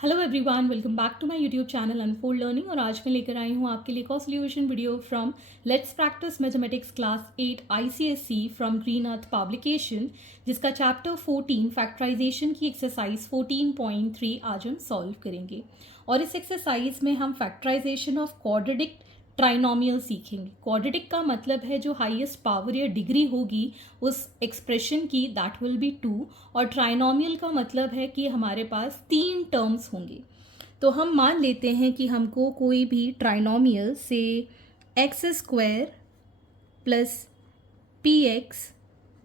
Hello everyone, welcome back to my YouTube channel unfold learning. और आज मैं लेकर आई हूँ आपके लिए एक solution video from let's practice mathematics class 8 ICSE from green earth publication, जिसका चैप्टर 14 फैक्टराइजेशन की एक्सरसाइज 14.3 आज हम सॉल्व करेंगे। और इस एक्सरसाइज में हम फैक्टराइजेशन ऑफ क्वाड्रेटिक ट्राइनोमियल सीखेंगे। क्वाड्रेटिक का मतलब है जो हाईएस्ट पावर या डिग्री होगी उस एक्सप्रेशन की, दैट विल बी 2। और ट्राइनोमियल का मतलब है कि हमारे पास 3 टर्म्स होंगे। तो हम मान लेते हैं कि हमको कोई भी ट्राइनोमियल से x square plus p x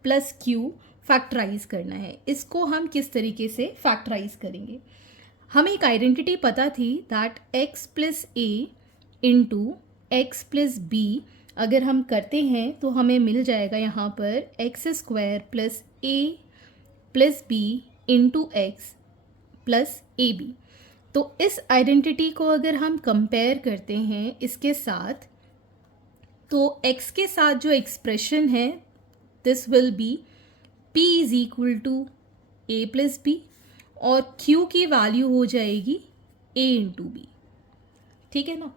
plus q factorise करना है। इसको हम किस तरीके से फैक्टराइज करेंगे? हमें एक आइडेंटिटी पता थी that x plus a into x plus b अगर हम करते हैं तो हमें मिल जाएगा यहाँ पर x square plus a plus b into x plus a b. तो इस आइडेंटिटी को अगर हम कंपेयर करते हैं इसके साथ, तो x के साथ जो एक्सप्रेशन है this will be p is equal to a plus b और q की वैल्यू हो जाएगी a इंटू बी। ठीक है ना?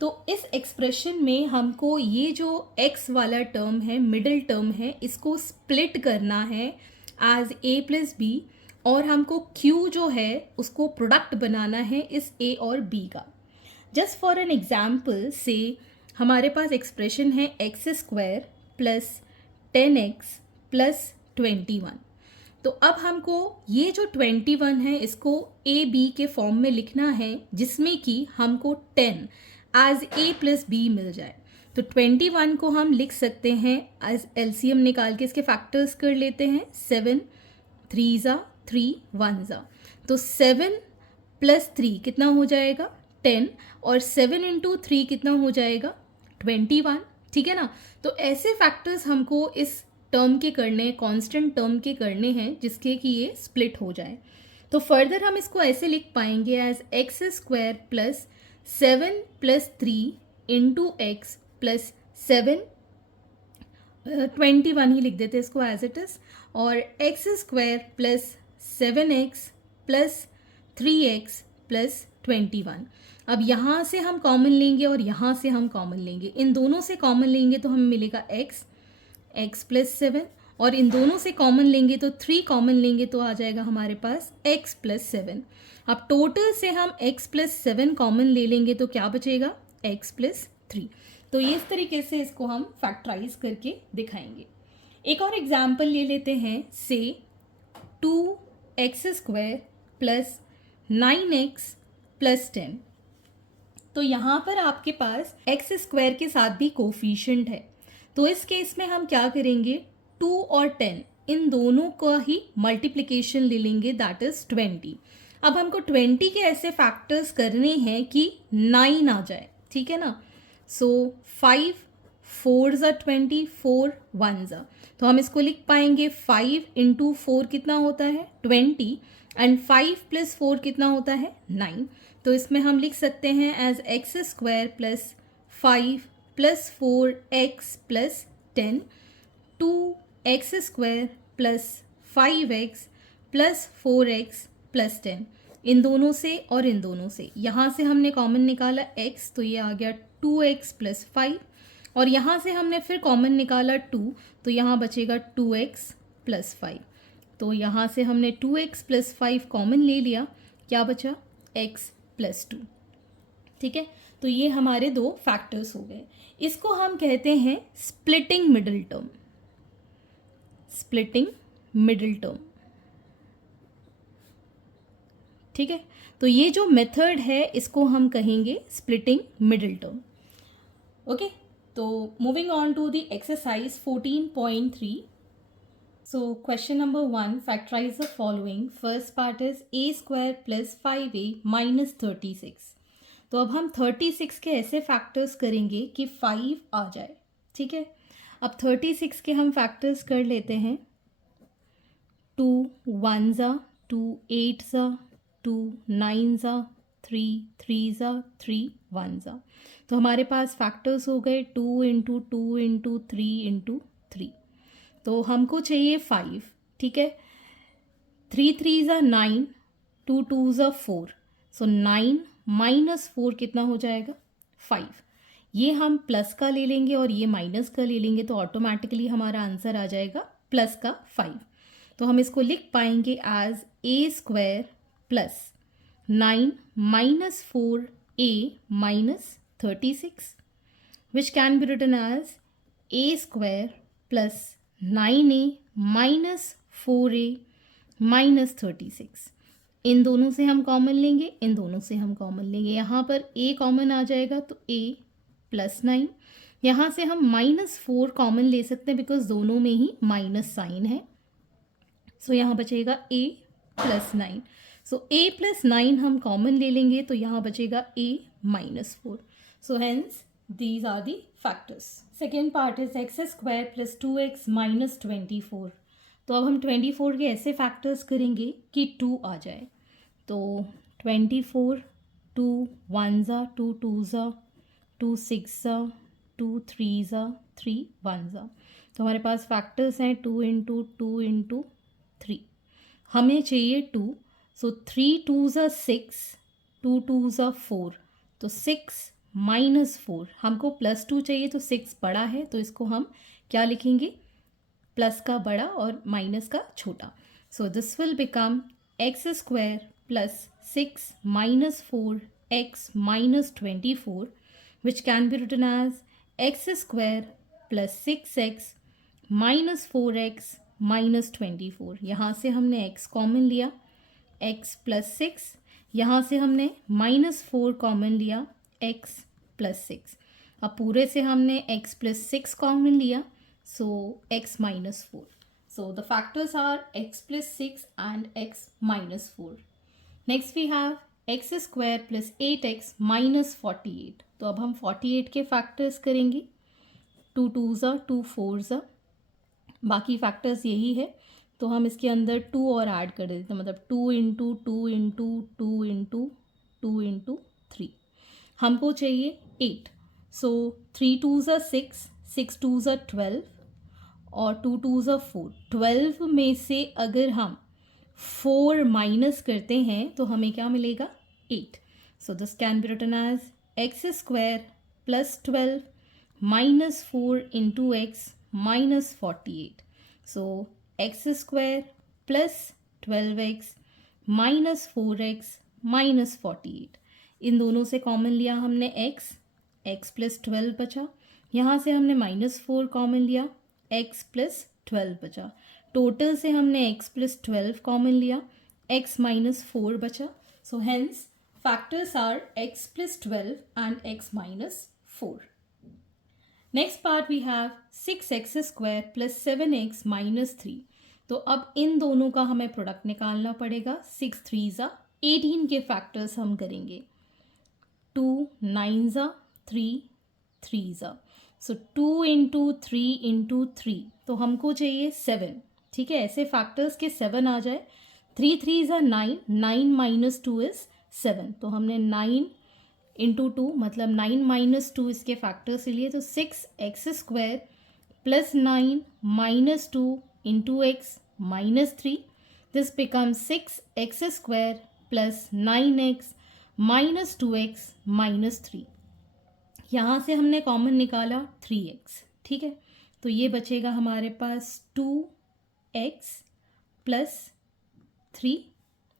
तो इस एक्सप्रेशन में हमको ये जो x वाला टर्म है, मिडिल टर्म है, इसको स्प्लिट करना है एज a प्लस बी, और हमको q जो है उसको प्रोडक्ट बनाना है इस a और b का। जस्ट फॉर एन एग्जाम्पल से हमारे पास एक्सप्रेशन है x square plus 10x plus 21। तो अब हमको ये जो 21 है इसको ए बी के फॉर्म में लिखना है, जिसमें कि हमको 10 एज ए प्लस बी मिल जाए। तो 21 को हम लिख सकते हैं एज एलसीएम निकाल के इसके फैक्टर्स कर लेते हैं। 7 3 ज़ा 3 1 ज़ा, तो 7 प्लस 3 कितना हो जाएगा 10, और 7 इंटू 3 कितना हो जाएगा 21। ठीक है ना? तो ऐसे फैक्टर्स हमको इस टर्म के करने, कांस्टेंट टर्म के करने हैं जिसके कि ये स्प्लिट हो जाए। तो फर्दर हम इसको ऐसे लिख पाएंगे as x square plus 7 plus 3 into x plus 7 21 ही लिख देते हैं इसको एज इट इज़, और x square plus 7x plus 3x plus 21। अब यहाँ से हम कॉमन लेंगे और यहाँ से हम कॉमन लेंगे। इन दोनों से कॉमन लेंगे तो हमें मिलेगा x प्लस 7, और इन दोनों से कॉमन लेंगे तो 3 कॉमन लेंगे तो आ जाएगा हमारे पास x प्लस 7। अब टोटल से हम x प्लस 7 कॉमन ले लेंगे तो क्या बचेगा x प्लस 3। तो ये इस तरीके से इसको हम फैक्टराइज करके दिखाएंगे। एक और एग्जाम्पल ले लेते हैं से 2x square plus 9x plus 10। तो यहाँ पर आपके पास x स्क्वायर के साथ भी कोफिशिएंट है, तो इस केस में हम क्या करेंगे 2 और 10 इन दोनों का ही मल्टीप्लिकेशन ले लेंगे, दैट इज 20। अब हमको 20 के ऐसे फैक्टर्स करने हैं कि 9 आ जाए। ठीक है ना? सो 5 4 ज़ा 20 4 1 ज़ा, तो हम इसको लिख पाएंगे 5 इंटू 4 कितना होता है 20, एंड 5 प्लस 4 कितना होता है 9। तो इसमें हम लिख सकते हैं as x square plus 5 plus 4x plus 10 2x square plus 5x plus 4x plus 10। इन दोनों से और इन दोनों से, यहाँ से हमने कॉमन निकाला x, तो ये आ गया 2x प्लस 5, और यहाँ से हमने फिर कॉमन निकाला 2, तो यहाँ बचेगा 2x प्लस 5। तो यहाँ से हमने 2x प्लस 5 कॉमन ले लिया, क्या बचा x प्लस 2। ठीक है? तो ये हमारे दो फैक्टर्स हो गए। इसको हम कहते हैं splitting middle term. Splitting middle term. ठीक है? तो ये जो मेथड है इसको हम कहेंगे स्प्लिटिंग मिडिल टर्म। ओके, तो moving on to the exercise 14.3। So question number 1, factorize the following. First part is a square plus 5a minus 36. तो अब हम 36 के ऐसे फैक्टर्स करेंगे कि 5 आ जाए। ठीक है? अब 36 के हम फैक्टर्स कर लेते हैं। 2 1 ज़ा 2 8 ज़ा 2 9 ज़ा 3 3 ज़ा 3 1 ज़ा, तो हमारे पास फैक्टर्स हो गए 2 इंटू 2 इंटू 3 इंटू 3। तो हमको चाहिए 5। ठीक है? 3 3 ज़ा 9 2 2 ज़ा 4, सो 9 माइनस 4 कितना हो जाएगा 5। ये हम प्लस का ले लेंगे और ये माइनस का ले लेंगे तो ऑटोमेटिकली हमारा आंसर आ जाएगा प्लस का 5। तो हम इसको लिख पाएंगे as a square plus 9 minus 4a minus 36, which can be written as a square plus 9a minus 4a minus 36। इन दोनों से हम कॉमन लेंगे, इन दोनों से हम कॉमन लेंगे। यहाँ पर a कॉमन आ जाएगा तो a प्लस 9। यहाँ से हम माइनस 4 कॉमन ले सकते हैं बिकॉज दोनों में ही माइनस साइन है। सो यहाँ बचेगा a plus 9। So a plus 9 हम कॉमन ले लेंगे तो यहाँ बचेगा a minus 4। So hence these are the factors. Second part is x square plus 2x minus 24। तो अब हम 24 के ऐसे फैक्टर्स करेंगे कि 2 आ जाए। तो 24 2 1 ज़ा 2 2 ज़ा 2 6 ज़ा 2 3 ज़ा 3 1 ज़ा। तो हमारे पास फैक्टर्स हैं 2 इंटू 2 इंटू 3। हमें चाहिए 2। सो 3 2 ज़ा 6 2 2 ज़ा 4 तो 6 माइनस 4। हमको प्लस 2 चाहिए तो 6 बड़ा है तो इसको हम क्या लिखेंगे प्लस का बड़ा और माइनस का छोटा। So this will become x square plus 6 minus 4 x minus 24 which can be written as x square plus 6x minus 4x minus 24। यहाँ से हमने x कॉमन लिया x प्लस 6, यहाँ से हमने माइनस 4 कॉमन लिया x प्लस 6। अब पूरे से हमने x प्लस 6 कॉमन लिया so x minus 4। So the factors are x plus 6 and x minus 4। Next we have x square plus 8x minus 48। तो अब हम 48 के फैक्टर्स करेंगे 2 2 ज़ा 2 4 ज़ा, बाकी फैक्टर्स यही है तो हम इसके अंदर 2 और ऐड कर देते हैं, मतलब 2 इंटू 2 इंटू 2 इंटू 2 इंटू 3। हमको चाहिए 8। सो 3 2 ज़ा 6 6 2 ज़ा 12 और 2 2 ज़ा 4। 12 में से अगर हम 4 माइनस करते हैं तो हमें क्या मिलेगा 8। So this can be written as x square plus 12 minus 4 into x minus 48। So x square plus 12x minus 4x minus 48। इन दोनों से कॉमन लिया हमने x प्लस 12 बचा। यहाँ से हमने माइनस 4 कॉमन लिया x प्लस 12 बचा। टोटल से हमने x प्लस 12 कॉमन लिया x माइनस 4 बचा। So hence factors are x plus 12 and x minus 4। Next part we have 6x square plus 7x minus 3। तो अब इन दोनों का हमें प्रोडक्ट निकालना पड़ेगा। 6 3 ज़ा 18 के फैक्टर्स हम करेंगे 2 9 ज़ा 3 3 ज़ा। सो 2 इंटू 3 इंटू 3 तो हमको चाहिए 7। ठीक है, ऐसे फैक्टर्स के 7 आ जाए। 3 3 ज़ा 9 9 माइनस 2 इज़ 7। तो हमने 9 इंटू 2 मतलब 9 माइनस 2 इसके फैक्टर्स से लिए तो 6x square plus 9 minus 2 into x minus 3। This become 6x square plus 9x minus 2x minus 3। यहाँ से हमने कॉमन निकाला 3x। ठीक है, तो ये बचेगा हमारे पास 2x प्लस 3।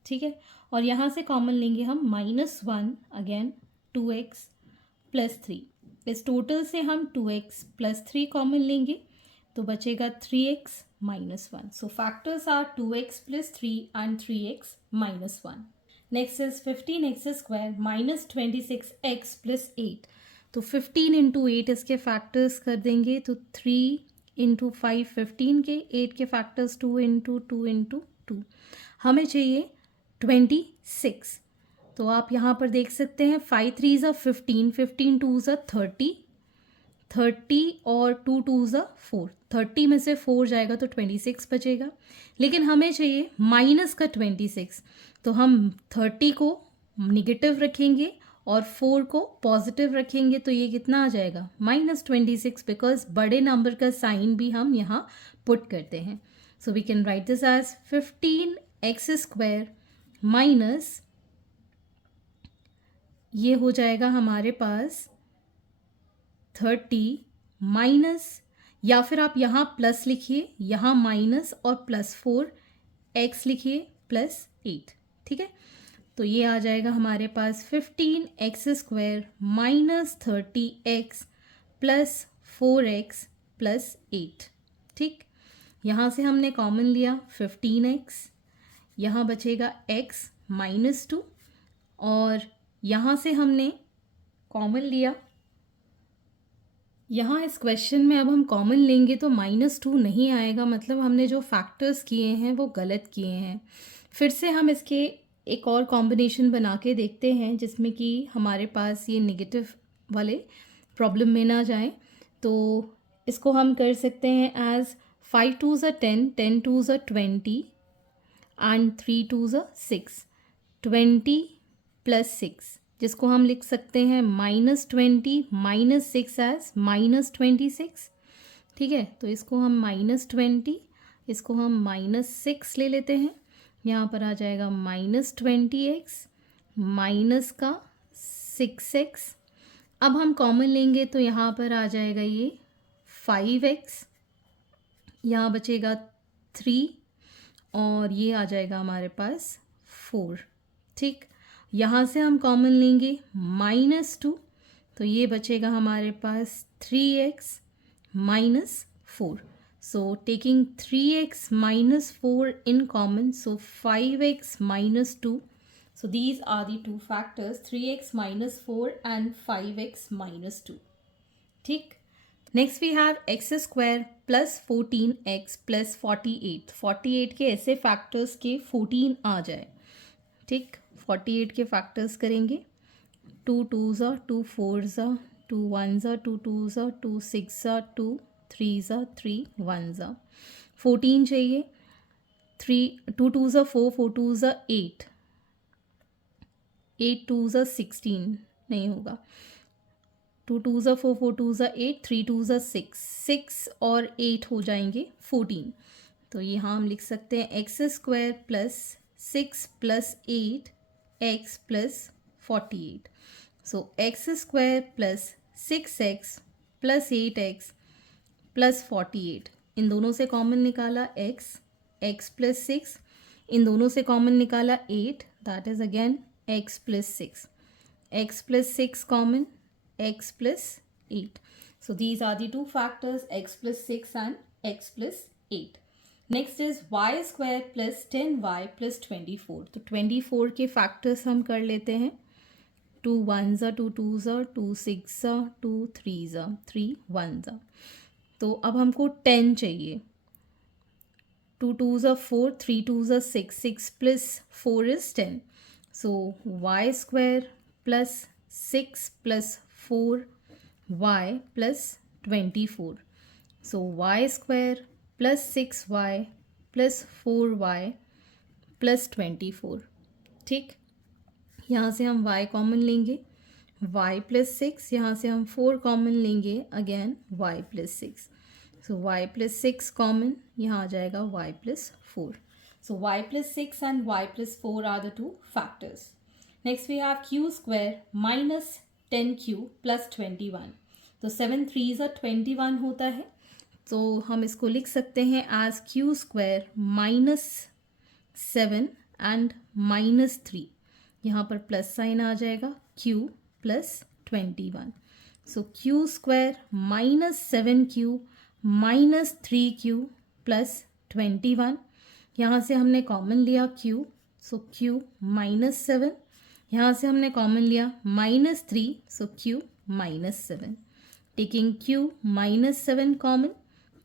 ठीक है, और यहाँ से कॉमन लेंगे हम माइनस 1 अगेन 2x प्लस 3। इस टोटल से हम 2x प्लस 3 कॉमन लेंगे तो बचेगा 3x minus 1। So factors are 2x plus 3 and 3x minus 1। Next is 15x square minus 26x plus 8। तो 15 इंटू 8 इसके फैक्टर्स कर देंगे तो 3 इंटू 5 15 के, 8 के फैक्टर्स 2 इंटू 2 इंटू 2। हमें चाहिए 26। तो आप यहाँ पर देख सकते हैं 5 3 ज़ा 15 15 2 ज़ा 30 30 और 2 2 ज़ा 4। 30 में से 4 जाएगा तो 26 बचेगा, लेकिन हमें चाहिए माइनस का 26। तो हम 30 को निगेटिव रखेंगे और 4 को पॉजिटिव रखेंगे तो ये कितना आ जाएगा माइनस 26, बिकॉज बड़े नंबर का साइन भी हम यहाँ पुट करते हैं। So we can write this as 15x square minus ये हो जाएगा हमारे पास 30 माइनस, या फिर आप यहाँ प्लस लिखिए, यहाँ माइनस और +4 x लिखिए +8, ठीक है। तो ये आ जाएगा हमारे पास 15x² minus 30x plus 4x plus 8, ठीक। यहाँ से हमने कॉमन लिया 15x, यहाँ बचेगा x -2, और यहाँ से हमने कॉमन लिया, यहाँ इस क्वेश्चन में अब हम कॉमन लेंगे तो -2 नहीं आएगा, मतलब हमने जो फैक्टर्स किए हैं वो गलत किए हैं। फिर से हम इसके एक और कॉम्बिनेशन बना के देखते हैं जिसमें कि हमारे पास ये नेगेटिव वाले प्रॉब्लम में ना जाए। तो इसको हम कर सकते हैं as 5 2s are 10, 10 2s are 20 and 3 2s are 6, 20 + 6, जिसको हम लिख सकते हैं -20 - 6 एज -26, ठीक है। तो इसको हम -20, इसको हम -6 ले लेते हैं, यहाँ पर आ जाएगा -20x माइनस का 6x। अब हम कॉमन लेंगे तो यहाँ पर आ जाएगा ये 5x, यहाँ बचेगा 3 और ये आ जाएगा हमारे पास 4, ठीक। यहाँ से हम कॉमन लेंगे -2, तो ये बचेगा हमारे पास 3x -4। So taking 3x - 4 in common, so 5x - 2. So these are the two factors, 3x - 4 and 5x - 2. ठीक। Next we have x² + 14x + 48। 48 के ऐसे फैक्टर्स के 14 आ जाए, ठीक। 48 के फैक्टर्स करेंगे, 2 2s are 2 4s are 2 1s are 2 2s are 2 6s are 2 3s are 3 1s are 14 चाहिए, 2 2s are 4 4 2s are 8 8 2s are 16 नहीं होगा, 2 2s are 4 4 2s are 8 3 2s are 6 6 और 8 हो जाएंगे 14। तो यहाँ हम लिख सकते हैं x² + 6 + 8 x + 48। सो x² + 6x + 8x + 48, इन दोनों से कॉमन निकाला x + 6, इन दोनों से कॉमन निकाला 8, that is again x + 6, x + 6 common, x + 8. So these are the two factors, x + 6 and x + 8. Next is y² + 10y + 24। तो 24 के फैक्टर्स हम कर लेते हैं, 2 1s are 2 2s are 2 6s are 2 3s are 3 1s are। तो अब हमको 10 चाहिए, 2 2s are 4 3 2s are 6 6 + 4 is 10। So y² + 6 + 4y + 24। So y² + 6y + 4y + 24, ठीक। यहाँ से हम y कॉमन लेंगे, y + 6, यहाँ से हम 4 कॉमन लेंगे, अगेन y + 6। सो y + 6 कॉमन, यहाँ आ जाएगा y + 4। So y + 6 and y + 4 are the two factors. Next we have q² - 10q + 21। तो 7 3s are 21 होता है, तो हम इसको लिख सकते हैं एज q² - 7 एंड -3, यहाँ पर प्लस साइन आ जाएगा, q + 21। सो q² - 7q - 3q + 21, यहाँ से हमने कॉमन लिया q, सो q - 7, यहाँ से हमने कॉमन लिया -3, सो q - 7, taking q - 7 common,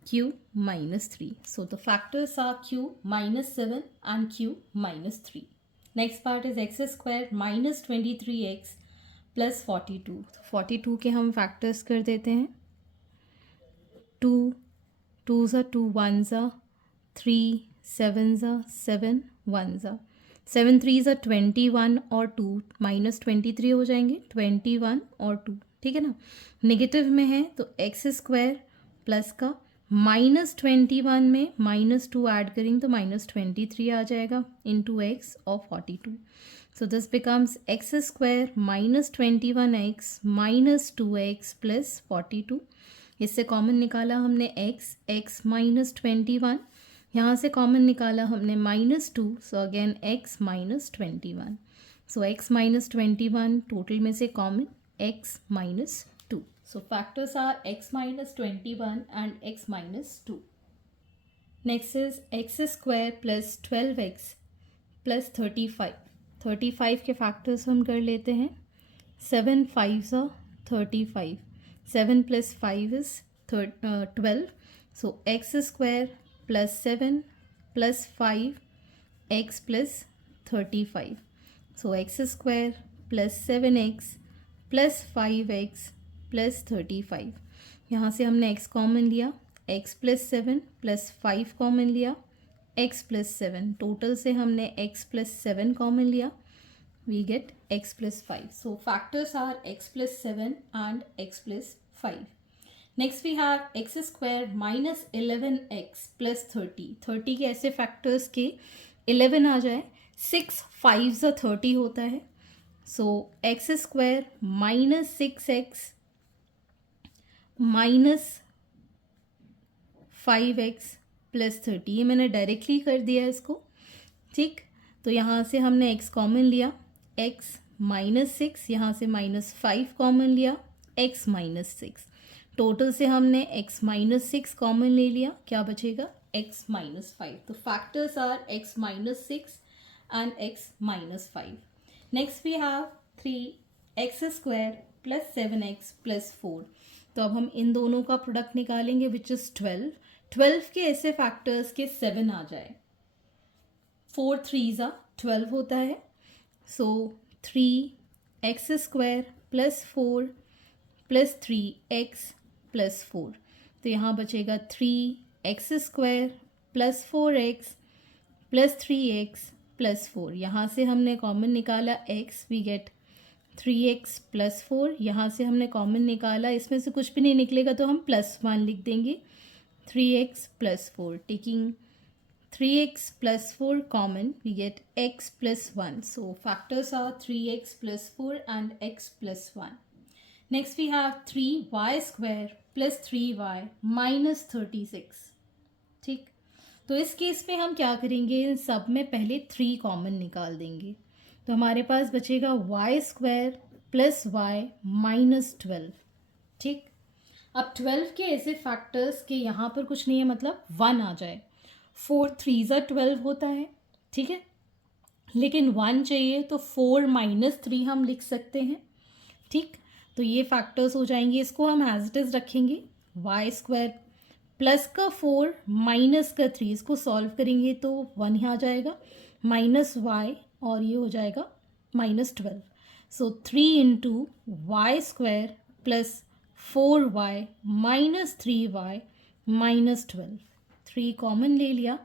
q - 3. So the factors are q - 7 and q - 3. Next part is x² - 23x + 42। 42 के हम फैक्टर्स कर देते हैं, 2 2s are 2 1s are 3 7s are 7 1s are 7 3s are 21 और 2 -23 हो जाएंगे, 21 और 2, ठीक है ना। नेगेटिव में है तो x² प्लस का -21 में -2 ऐड करेंगे तो -23 आ जाएगा इंटू x और 42। So this becomes x square minus 21x minus 2x plus 42. इससे कॉमन निकाला हमने x माइनस 21, यहाँ से कॉमन निकाला हमने -2, so again x minus 21. So x minus 21 total में से common x minus 2. So factors are x minus 21 and x minus 2. Next is x square plus 12x plus 35. 35 के फैक्टर्स हम कर लेते हैं. 7 5s are 35. 7 plus 5 is 12. So x square plus 7 plus 5 x plus 35. So x square plus 7x plus 5x plus 35. यहाँ से हमने x common लिया, x plus 7 plus 5 common लिया, x plus 7. टोटल से हमने x plus 7 कॉमन लिया, we get x plus 5. So factors are x plus 7 and x plus 5. Next we have x square minus 11x plus 30. 30 के ऐसे factors के 11 आ जाए, 6 5s 30 होता है. सो x square minus 6x minus 5x plus 30. ये मैंने directly कर दिया इसको, ठीक. तो यहाँ से हमने x कॉमन लिया, x माइनस 6, यहाँ से -5 कॉमन लिया, x माइनस 6. टोटल से हमने x माइनस 6 कॉमन ले लिया, क्या बचेगा x माइनस 5. तो factors are x minus 6 and x minus 5. Next we have 3x square plus 7x plus 4. तो अब हम इन दोनों का प्रोडक्ट निकालेंगे विच इज़ 12. 12 के ऐसे फैक्टर्स के 7 आ जाए, 4 3s 12 होता है. सो 3x square plus 4 plus 3x plus 4. तो यहाँ बचेगा 3x square plus 4x plus 3x plus 4. यहाँ से हमने कॉमन निकाला x, we gate 3x plus 4. यहाँ से हमने कॉमन निकाला, इसमें से कुछ भी नहीं निकलेगा तो हम +1 लिख देंगे, 3x plus 4. Taking 3x plus 4 common, we get x plus 1. So factors are 3x plus 4 and x plus 1. Next we have 3y square plus 3y minus 36. ठीक, तो इस केस में हम क्या करेंगे, इन सब में पहले 3 कॉमन निकाल देंगे. तो हमारे पास बचेगा y square plus y minus 12. ठीक, अब 12 के ऐसे फैक्टर्स के यहाँ पर कुछ नहीं है, मतलब 1 आ जाए. 4 3s 12 होता है, ठीक है, लेकिन 1 चाहिए तो 4 माइनस 3 हम लिख सकते हैं. ठीक, तो ये फैक्टर्स हो जाएंगे, इसको हम एज इट इज़ रखेंगे. वाई स्क्वायर प्लस का 4 माइनस का 3, इसको सॉल्व करेंगे तो 1 ही आ जाएगा, माइनस वाई और ये हो जाएगा -12. So 3 into y square plus 4y minus 3y minus 12. 3 common ले लिया,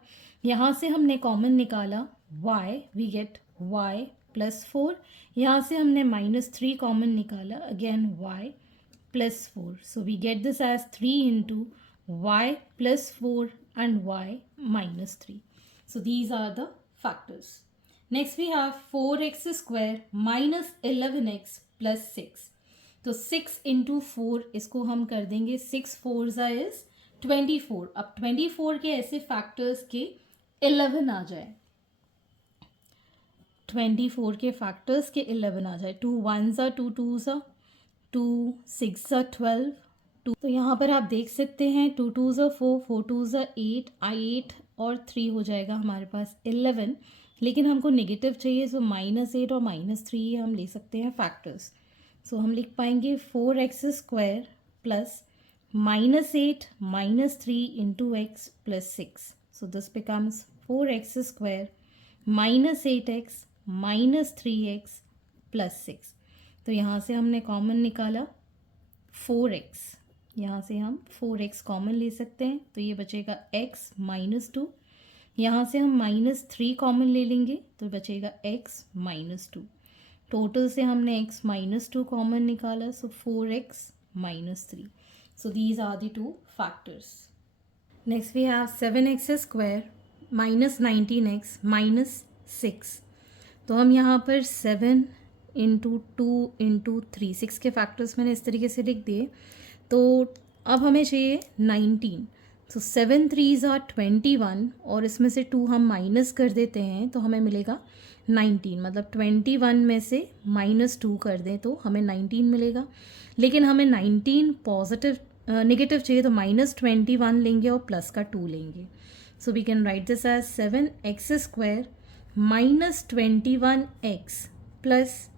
यहाँ से हमने कॉमन निकाला y, we get y plus 4. यहाँ से हमने -3 कॉमन निकाला, again y plus 4. So we get this as 3 into y plus 4 and y minus 3. So these are the factors. Next we have 4x square minus 11x plus 6. तो 6 into 4 इसको हम कर देंगे, 6 4s is 24. अब 24 के ऐसे factors के 11 आ जाए, 24 के फैक्टर्स के 11 आ जाए. 2 1s 2 2s 2 6 12. तो यहाँ पर आप देख सकते हैं 2 2s 4 4 2s 8 8 और 3 हो जाएगा हमारे पास 11. लेकिन हमको नेगेटिव चाहिए, सो -8 और -3 हम ले सकते हैं फैक्टर्स. सो हम लिख पाएंगे 4x square plus -8 -3 into x plus 6. So this becomes 4x square -8x -3x plus 6. तो यहाँ से हमने कॉमन निकाला 4x, यहाँ से हम 4x कॉमन ले सकते हैं, तो ये बचेगा x -2. यहाँ से हम -3 कॉमन ले लेंगे तो बचेगा x -2. टोटल से हमने x -2 कॉमन निकाला, so 4x -3. So these are the 2 factors. Next we have 7x square -19x -6. तो हम यहाँ पर 7 इंटू 2 इंटू 3, 6 के फैक्टर्स मैंने इस तरीके से लिख दिए। तो अब हमें चाहिए 19। तो 7 3s are 21 और इसमें से 2 हम माइनस कर देते हैं तो हमें मिलेगा 19। मतलब 21 में से -2 कर दें तो हमें 19 मिलेगा। लेकिन हमें 19 पॉजिटिव नेगेटिव चाहिए तो -21 लेंगे और प्लस का 2 लेंगे। So we can write this as 7x² -21x plus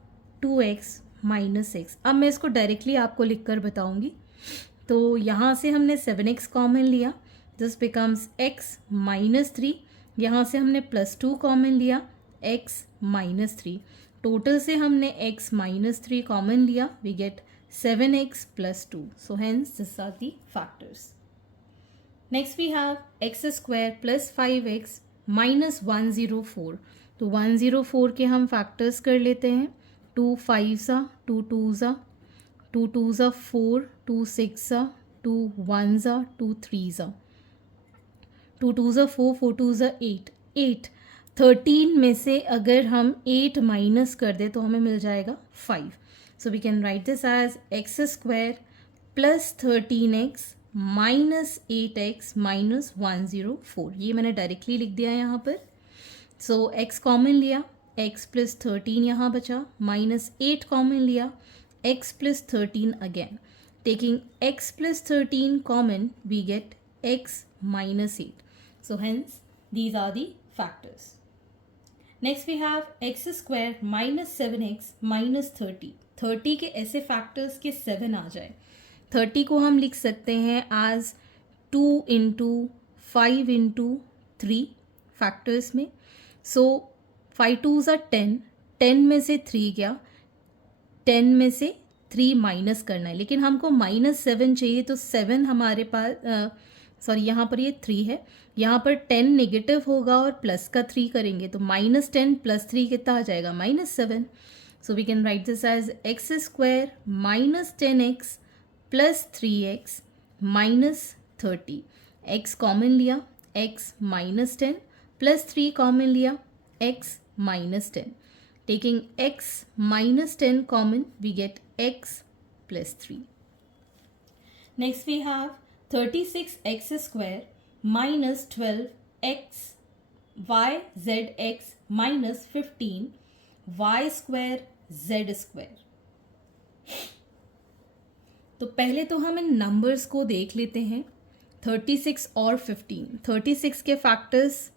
2x -6। अब मैं इसको डायरेक्टली आपको लिख कर बताऊँगी। तो यहाँ से हमने 7x कॉमन लिया, दिस बिकम्स x -3। यहाँ से हमने +2 कॉमन लिया, x -3। टोटल से हमने x -3 कॉमन लिया, we get 7x + 2. So hence these are the factors. Next we have x² + 5x -104. तो 104 के हम फैक्टर्स कर लेते हैं। 2 5s 2 2s 2 2s 4, 2 6 2 1s 2 3s 2 2s 4, 4 2s 8 8। 13 में से अगर हम 8 माइनस कर दें तो हमें मिल जाएगा 5। So we can write this as x² + 13x -8x -104। ये मैंने डायरेक्टली लिख दिया है यहाँ पर। So x कॉमन लिया, x + 13 यहाँ बचा, -8 कॉमन लिया, x + 13 again. Taking x + 13 common, we get x -8. So hence these are the factors. Next we have x² -7x -30. 30 के ऐसे फैक्टर्स के 7 आ जाए। 30 को हम लिख सकते हैं आज 2 इंटू 5 इंटू 3 फैक्टर्स में। सो 5 2s 10, 10 में से 3 गया, 10 में से 3 माइनस करना है, लेकिन हमको -7 चाहिए तो 7 हमारे पास सॉरी यहाँ पर ये 3 है, यहाँ पर 10 नेगेटिव होगा और प्लस का 3 करेंगे तो -10 + 3 कितना आ जाएगा -7। So we can write this as x² -10x + 3x -30. x common लिया, x -10 + 3 कॉमन लिया, x -10. Taking x -10 common, we get x + 3. Next we have 36x² -12x yzx -15 y² z²। तो पहले तो हम इन नंबर्स को देख लेते हैं। 36 और 15। 36 के फैक्टर्स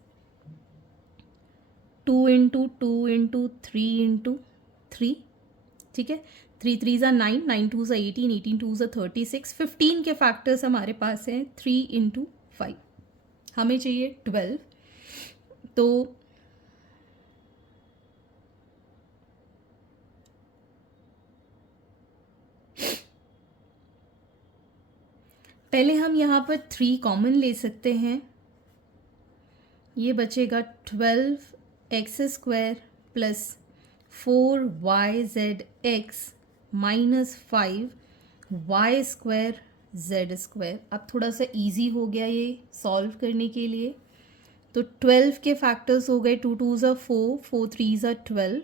2 इंटू 2 इंटू 3 इंटू 3, ठीक है। 3 3s 9, 9 2s 18, 18 2s 36। 15 के फैक्टर्स हमारे पास हैं 3 इंटू 5, हमें चाहिए 12। तो पहले हम यहाँ पर 3 कॉमन ले सकते हैं, ये बचेगा 12x² + 4yzx -5 y² z²। अब थोड़ा सा इजी हो गया ये सॉल्व करने के लिए। तो 12 के फैक्टर्स हो गए, 2 2s 4, 4 3s 12,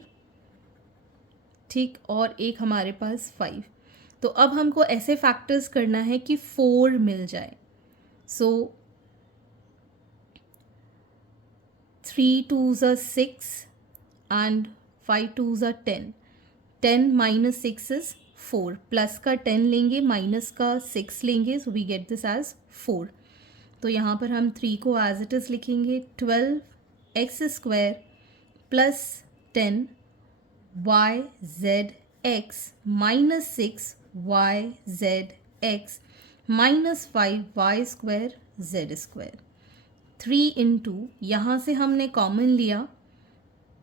ठीक, और एक हमारे पास 5। तो अब हमको ऐसे फैक्टर्स करना है कि 4 मिल जाए। सो 3 2s 6 and 5 2s 10। 10 - 6 is 4, plus का 10 लेंगे, माइनस का 6 लेंगे, so we get this as 4। तो यहाँ पर हम 3 को एज इट इज़ लिखेंगे, 12x² + 10 yzx -6 yzx -5 y² z²। 3 into, यहाँ से हमने कॉमन लिया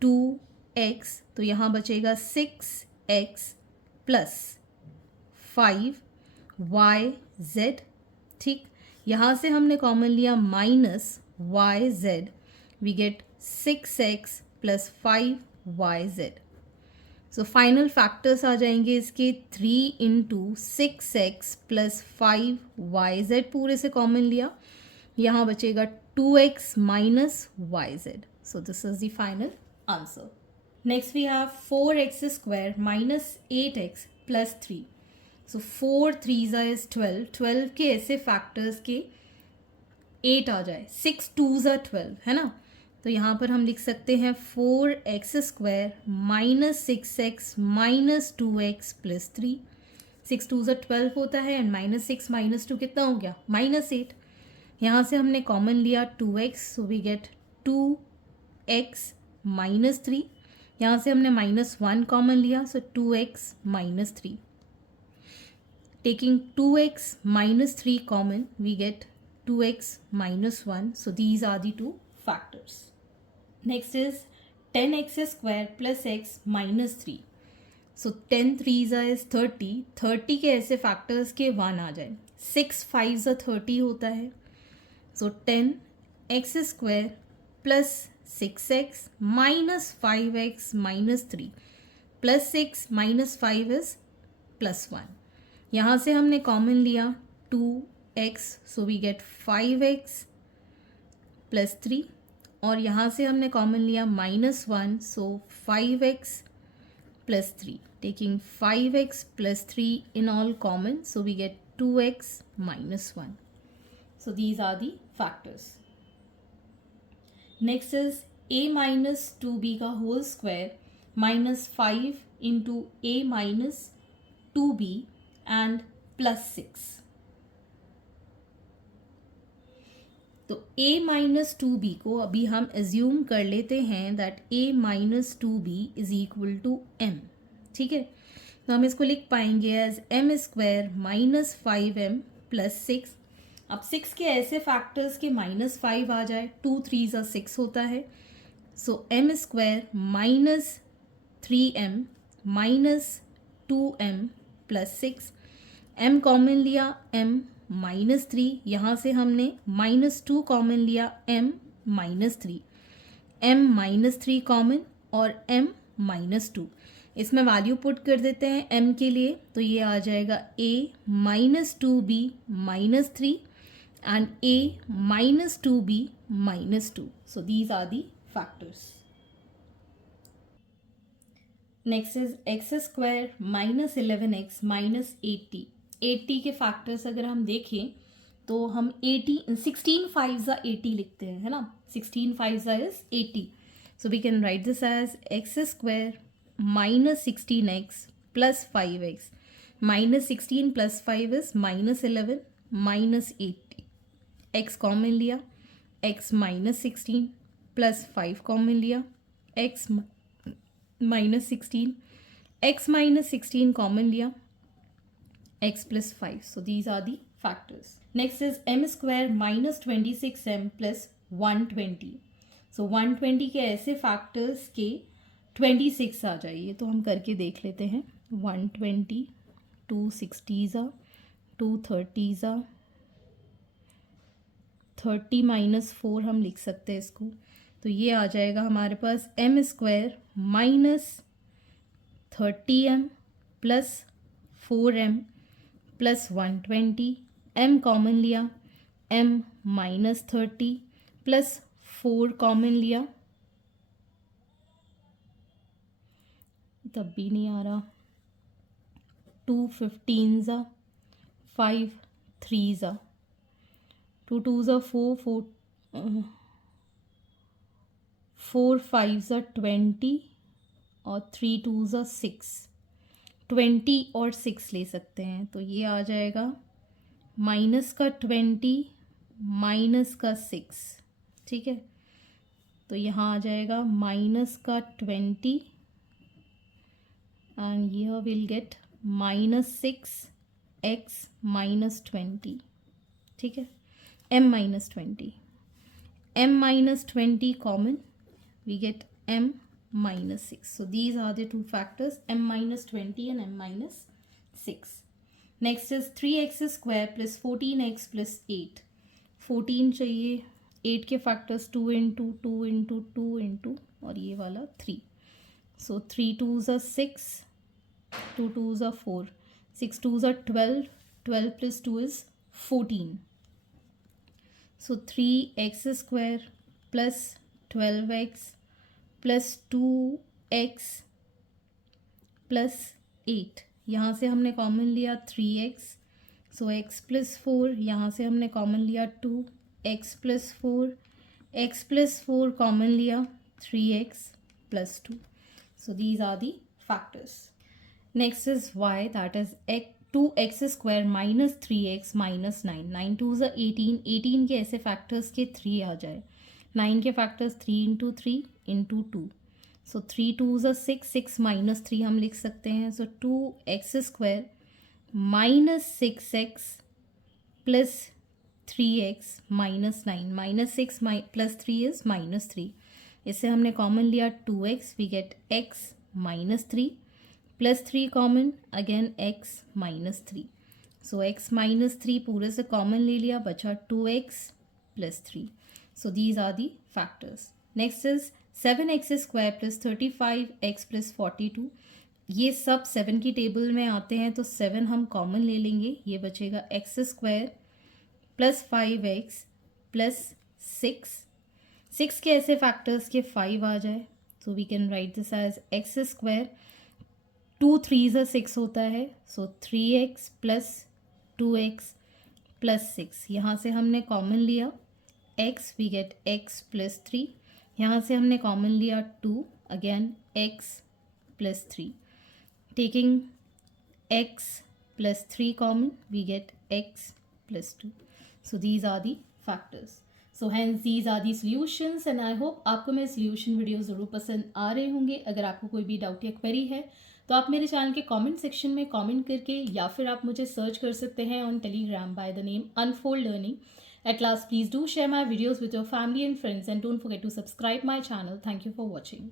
2x, तो यहाँ बचेगा 6x + 5 yz, ठीक। यहाँ से हमने कॉमन लिया -yz, we get 6x + 5 yz। So final factors आ जाएंगे इसके 3 इंटू 6x + 5 yz, पूरे से कॉमन लिया, यहाँ बचेगा 2x - yz। So this is the final answer. Next we have 4x square minus 8x plus 3. So 4 3s is 12. 12 के ऐसे फैक्टर्स के 8 आ जाए, 6 2s are 12, है ना. तो यहाँ पर हम लिख सकते हैं 4x square minus 6x minus 2x plus 3. 6 2s are 12 होता है एंड माइनस 6 माइनस 2 कितना हो गया, माइनस 8. यहाँ से हमने कॉमन लिया 2x, so we get 2x minus 3. यहाँ से हमने माइनस 1 कॉमन लिया, सो 2x minus 3. Taking 2x minus 3 common, we get 2x minus 1. So these are the two factors. Next is 10x square plus x minus 3. So 10 3s is 30. 30 के ऐसे factors के 1 आ जाए. 6 5s are 30 होता है. So 10x square plus 6x minus 5x minus 3 plus 6 minus 5 is plus 1. यहाँ से हमने common लिया 2x, so we gate 5x plus 3. और यहाँ से हमने कॉमन लिया minus 1, so 5x plus 3. Taking 5x plus 3 in all common, so we get 2x minus 1. So these are the factors. Next is a minus 2b का whole square minus 5 into a minus 2b and plus 6. तो a minus 2b को अभी हम assume कर लेते हैं that a minus 2b is equal to m. ठीक है, तो हम इसको लिख पाएंगे as m square minus 5m plus 6. अब 6 के ऐसे फैक्टर्स के माइनस 5 आ जाए, 2 3s are 6 होता है. सो m square minus 3m minus 2m plus 6. m common लिया m माइनस 3. यहाँ से हमने माइनस 2 कॉमन लिया m minus 3. m minus 3 common और m माइनस 2. इसमें वैल्यू पुट कर देते हैं m के लिए, तो ये आ जाएगा a minus 2b minus 3 and a minus 2b minus 2. So these are the factors. Next is x square minus 11x minus 80. 80 के फैक्टर्स अगर हम देखें तो हम 16 5s are 80 लिखते हैं, है ना. 16 5s is 80. So we can write this as x square minus 16x plus 5x. Minus 16 plus 5 is minus 11 minus 80. x common लिया, x माइनस 16 प्लस 5 कॉमन लिया, x minus 16, x minus 16 common लिया, x plus 5. So these are the factors. Next is m square minus 26m plus 120. So 120 के ऐसे factors के 26 आ जाइए, तो हम करके देख लेते हैं. 120, 2 60s are, 2 30s are, 30 minus 4 हम लिख सकते हैं इसको. तो ये आ जाएगा हमारे पास m square minus 30m plus 4m plus 120. m common लिया, m माइनस 30 प्लस 4 कॉमन लिया, तब भी नहीं आ रहा. 2 15s are, 5 3s are, 2 2s are 4 4 5s are 20 और 3 2s are 6. 20 और 6 ले सकते हैं, तो ये आ जाएगा माइनस का 20 माइनस का 6. ठीक है, तो यहाँ आ जाएगा माइनस का 20 and here we'll get minus 6x minus 20. ठीक है, m minus 20. m minus 20 common, we get m minus 6. So these are the two factors, m minus 20 and m minus 6. Next is 3x square plus 14x plus 8. 14 चाहिए, 8 के factors 2 into 2 into 2 into और ये वाला 3. So 3 2s are 6, 2 2s are 4, 6 2s are 12, 12 plus 2 is 14. So 3x square plus 12x plus 2 x plus 8, यहाँ से हमने common लिया 3x, सो x plus 4, यहाँ से हमने कॉमन लिया 2x plus 4, x plus 4 common लिया 3x plus 2. So these are the factors. Next is y, that is 2x square minus 3x minus 9. 9 2 is 18. 18 के ऐसे factors के 3 आ जाए. 9 के factors 3 into 3 into 2. So 3 2 is 6. 6 minus 3 हम लिख सकते हैं. So 2x square minus 6x plus 3x minus 9. Minus 6 plus 3 is minus 3. इससे हमने कॉमन लिया 2x, we get x minus 3 plus 3 common, again x minus 3. So x minus 3 पूरे से common ले लिया, बचा 2x plus 3. So these are the factors. Next is 7x square plus 35x plus 42. ये सब 7 की टेबल में आते हैं, तो 7 हम कॉमन ले लेंगे. ये बचेगा x square plus 5x plus 6. 6 के ऐसे फैक्टर्स के 5 आ जाए, so we can write this as x square. 2 3 6 होता है, सो 3x प्लस 2x प्लस 6. यहाँ से हमने कॉमन लिया x, we get x plus 3. यहाँ से हमने कॉमन लिया 2, again x plus 3. Taking x plus 3 common, we get x plus 2. So these are the factors. So hence these are the solutions and I hope आपको मेरे solution video ज़रूर पसंद आ रहे होंगे. अगर आपको कोई भी डाउट या क्वेरी है तो आप मेरे चैनल के कमेंट सेक्शन में कमेंट करके, या फिर आप मुझे सर्च कर सकते हैं on Telegram by the name Unfold Learning. At last please do share my videos with your family and friends and don't forget to subscribe my channel. Thank you for watching.